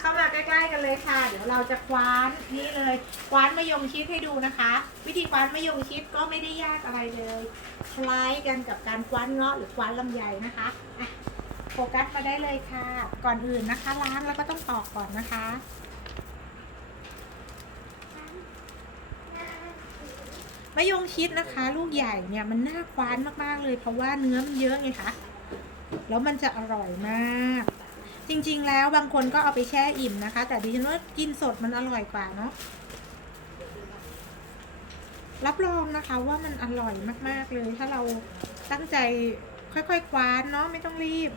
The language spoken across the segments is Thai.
เข้ามาใกล้ๆกันเลยค่ะ เดี๋ยวเราจะคว้านนี่เลยคว้านมะยงชิดให้ดูนะคะ วิธีคว้านมะยงชิดก็ไม่ได้ยากอะไรเลยคล้ายกันกับการคว้านเงาะหรือคว้านลำไยนะคะอะโฟกัสมาได้เลยค่ะ ก่อนอื่นนะคะล้างแล้วก็ต้องปอกก่อนนะคะมะยงชิดนะคะ ลูกใหญ่เนี่ยมันน่าคว้านมากๆเลย เพราะว่าเนื้อมันเยอะไงคะแล้วมันจะอร่อยมาก จริง ๆ แล้วบางคนก็เอาไปแช่อิ่มนะคะ แต่ดิฉันว่ากินสดมันอร่อยกว่าเนาะรับรองนะคะว่ามันอร่อยมาก ๆ เลย ถ้าเราตั้งใจค่อยๆคว้านเนาะไม่ต้องรีบ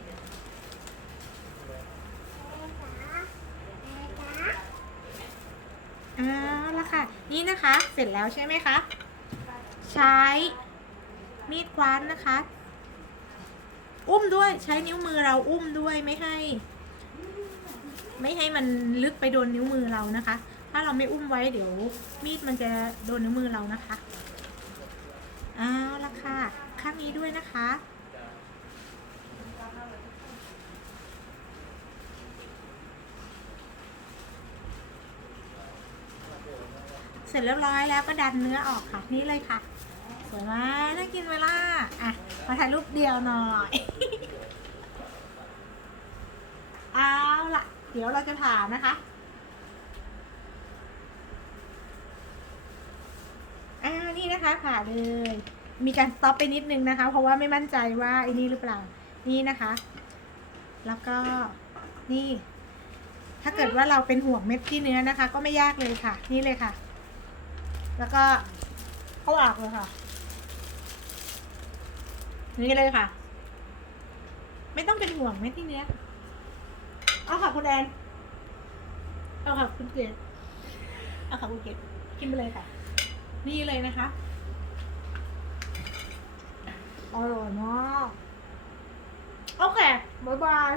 อ้าวละค่ะ นี่นะคะเสร็จแล้วใช่ไหมคะ ใช้มีดคว้านนะคะ อุ้มด้วยใช้นิ้วมือเราอุ้มด้วยไม่ให้ ไม่ให้มันลึกไปโดนนิ้วมือเรานะคะ ถ้าเราไม่อุ้มไว้เดี๋ยวมีดมันจะโดนนิ้วมือเรานะคะเอาละค่ะข้างนี้ด้วยนะคะเสร็จเรียบร้อยแล้วก็ดันเนื้อออกค่ะนี่เลยค่ะ สวยมากน่ากินเวลาอะมาถ่ายรูปเดียวหน่อย เอาล่ะ เดี๋ยวเราจะผ่านะคะ อ่า นี่นะคะผ่าเลย มีการสต็อปไปนิดนึงนะคะ เพราะว่าไม่มั่นใจว่าไอ้นี่หรือเปล่า นี่นะคะ แล้วก็นี่ ถ้าเกิดว่าเราเป็นห่วงเม็ดที่เนื้อนะคะ ก็ไม่ยากเลยค่ะ นี่เลยค่ะ แล้วก็เอาออกเลยค่ะ นี่เลยค่ะ ไม่ต้องเป็นห่วงเม็ดที่เนื้อ เอาค่ะคุณแอนเอาค่ะคุณเกดเอาค่ะคุณเกดกินไปเลยค่ะ นี่เลยนะคะอร่อยมากโอเคบายบาย